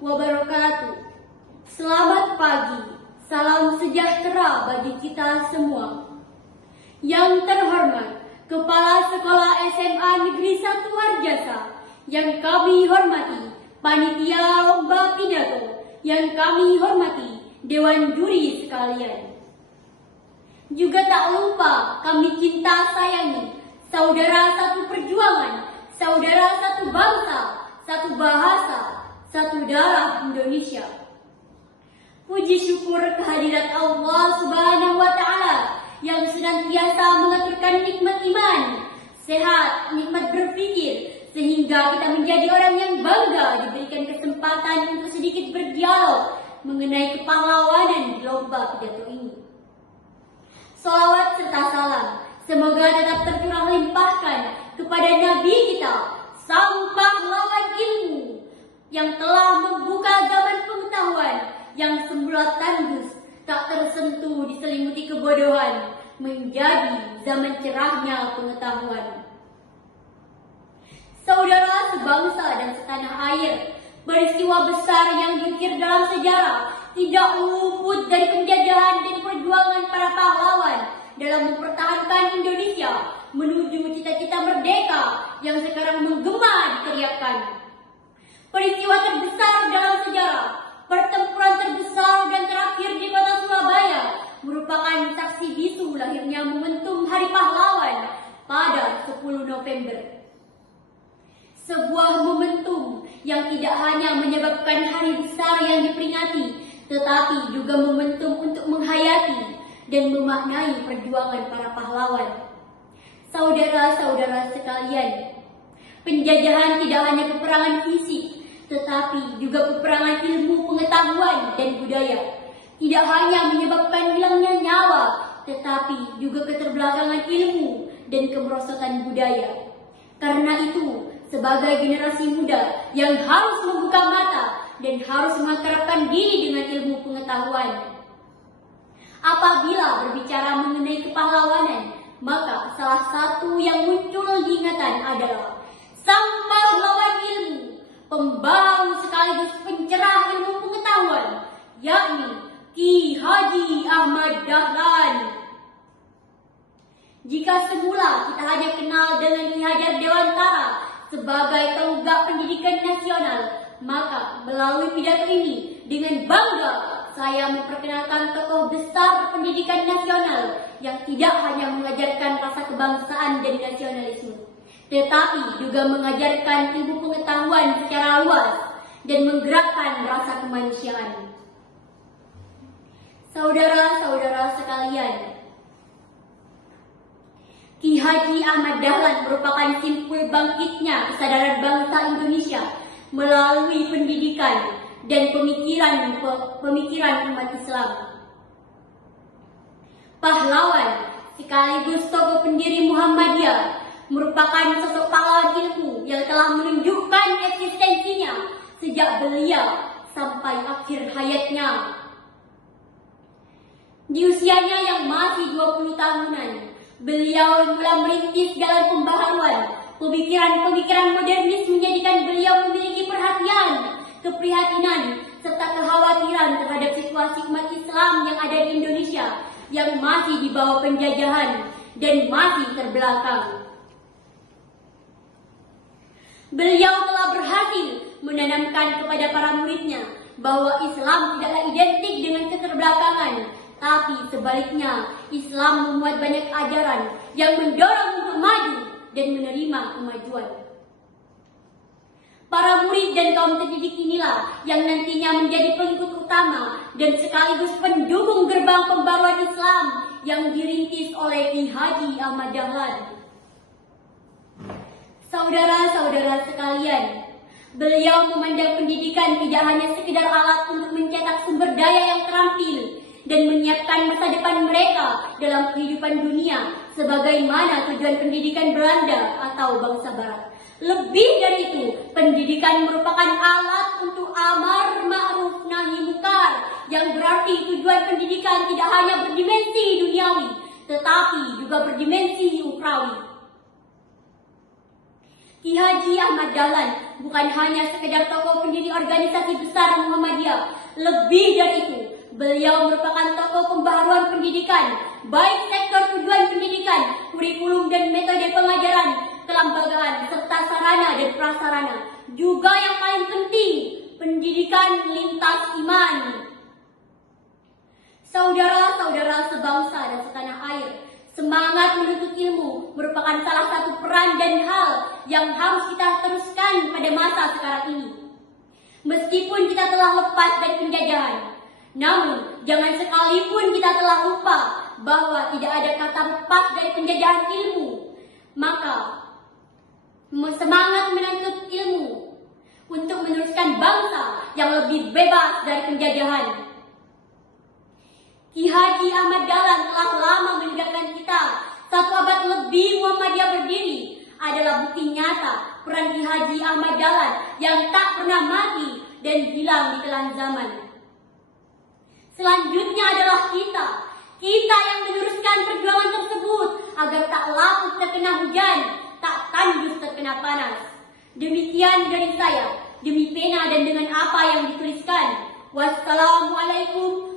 wabarakatuh. Selamat pagi, salam sejahtera bagi kita semua. Yang terhormat, Kepala Sekolah SMA Negeri 1 Harjasa, yang kami hormati, Panitia Lomba Pidato, yang kami hormati, Dewan Juri sekalian. Juga tak lupa kami cinta sayangi, saudara satu perjuangan, saudara satu bangsa, satu bahasa, satu darah Indonesia. Puji syukur kehadirat Allah Subhanahu wa Ta'ala yang senantiasa mengaturkan nikmat iman, sehat, nikmat berpikir, sehingga kita menjadi orang yang bangga diberikan kesempatan untuk sedikit berdialog mengenai kepahlawanan di lomba pidato ini. Salawat serta salam semoga tetap tercurah limpahkan kepada Nabi kita, sang pahlawan ilmu, yang telah membuka zaman pengetahuan yang semula tandus, tak tersentuh diselimuti kebodohan, menjadi zaman cerahnya pengetahuan. Saudara sebangsa dan setanah air, peristiwa besar yang diukir dalam sejarah tidak luput dari penjajahan dan perjuangan para pahlawan dalam mempertahankan Indonesia menuju cita-cita merdeka yang sekarang menggema diteriakkan. Peristiwa terbesar dalam sejarah, pertempuran terbesar dan terakhir di kota Surabaya, merupakan saksi bisu lahirnya momentum Hari Pahlawan pada 10 November. Sebuah momentum yang tidak hanya menyebabkan hari besar yang diperingati, tetapi juga momentum untuk menghayati dan memaknai perjuangan para pahlawan. Saudara-saudara sekalian, penjajahan tidak hanya peperangan fisik, tetapi juga peperangan ilmu, pengetahuan, dan budaya. Tidak hanya menyebabkan hilangnya nyawa, tetapi juga keterbelakangan ilmu dan kemerosotan budaya. Karena itu, sebagai generasi muda yang harus membuka mata dan harus mengakrabkan diri dengan ilmu pengetahuan. Apabila berbicara mengenai kepahlawanan, maka salah satu yang muncul diingatan adalah sang pahlawan ilmu, pembawa sekaligus pencerah ilmu pengetahuan, yakni Ki Haji Ahmad Dahlan. Jika semula kita hanya kenal dengan Ki Hajar Dewantara sebagai tonggak pendidikan nasional, maka melalui pidato ini dengan bangga saya memperkenalkan tokoh besar pendidikan nasional yang tidak hanya mengajarkan rasa kebangsaan dan nasionalisme, tetapi juga mengajarkan ilmu pengetahuan secara luas dan menggerakkan rasa kemanusiaan. Saudara-saudara sekalian, Ki Haji Ahmad Dahlan merupakan simpul bangkitnya kesadaran bangsa Indonesia melalui pendidikan dan pemikiran umat Islam. Pahlawan sekaligus tokoh pendiri Muhammadiyah merupakan sosok pahlawan ilmu yang telah menunjukkan eksistensinya sejak belia sampai akhir hayatnya. Di usianya yang masih 20 tahunan, beliau mulai merintis dalam pembaharuan. Pemikiran-pemikiran modernis menjadikan beliau memiliki perhatian, keprihatinan, serta kekhawatiran terhadap situasi umat Islam yang ada di Indonesia yang masih di bawah penjajahan dan masih terbelakang. Beliau telah berhasil menanamkan kepada para muridnya bahwa Islam tidaklah identik dengan keterbelakangan, tapi sebaliknya Islam memuat banyak ajaran yang mendorong untuk maju dan menerima kemajuan. Para murid dan kaum terdidik inilah yang nantinya menjadi pengikut utama dan sekaligus pendukung gerbang pembaruan Islam yang dirintis oleh Ki Haji Ahmad Dahlan. Saudara-saudara sekalian, beliau memandang pendidikan tidak hanya sekedar alat untuk mencetak sumber daya yang terampil dan menyiapkan masa depan mereka dalam kehidupan dunia sebagaimana tujuan pendidikan Belanda atau bangsa Barat. Lebih dari itu, pendidikan merupakan alat untuk amar ma'ruf nahi munkar, yang berarti tujuan pendidikan tidak hanya berdimensi duniawi, tetapi juga berdimensi ukhrawi. Ki Haji Ahmad Dahlan bukan hanya sekedar tokoh pendiri organisasi besar Muhammadiyah. Lebih dari itu, beliau merupakan tokoh pembaharuan pendidikan, baik sektor tujuan pendidikan, kurikulum dan metode pengajaran, kelembagaan, serta sarana dan prasarana. Juga yang paling penting, pendidikan lintas iman. Saudara-saudara sebangsa dan setanah air, semangat menuntut ilmu merupakan salah satu peran dan hal yang harus kita teruskan pada masa sekarang ini. Meskipun kita telah lepas dari penjajahan, namun jangan sekalipun kita telah lupa bahwa tidak ada kata lepas dari penjajahan ilmu. Maka semangat menuntut ilmu untuk meneruskan bangsa yang lebih bebas dari penjajahan. Ki Haji Ahmad Dahlan telah lama meninggalkan kita. 1 abad lebih Muhammadiyah berdiri adalah bukti nyata peran Ki Haji Ahmad Dahlan yang tak pernah mati dan hilang di telan zaman. Selanjutnya adalah kita yang meneruskan perjuangan tersebut agar tak laput terkena hujan, tak tandus terkena panas. Demikian dari saya, demi pena dan dengan apa yang dituliskan. Wassalamualaikum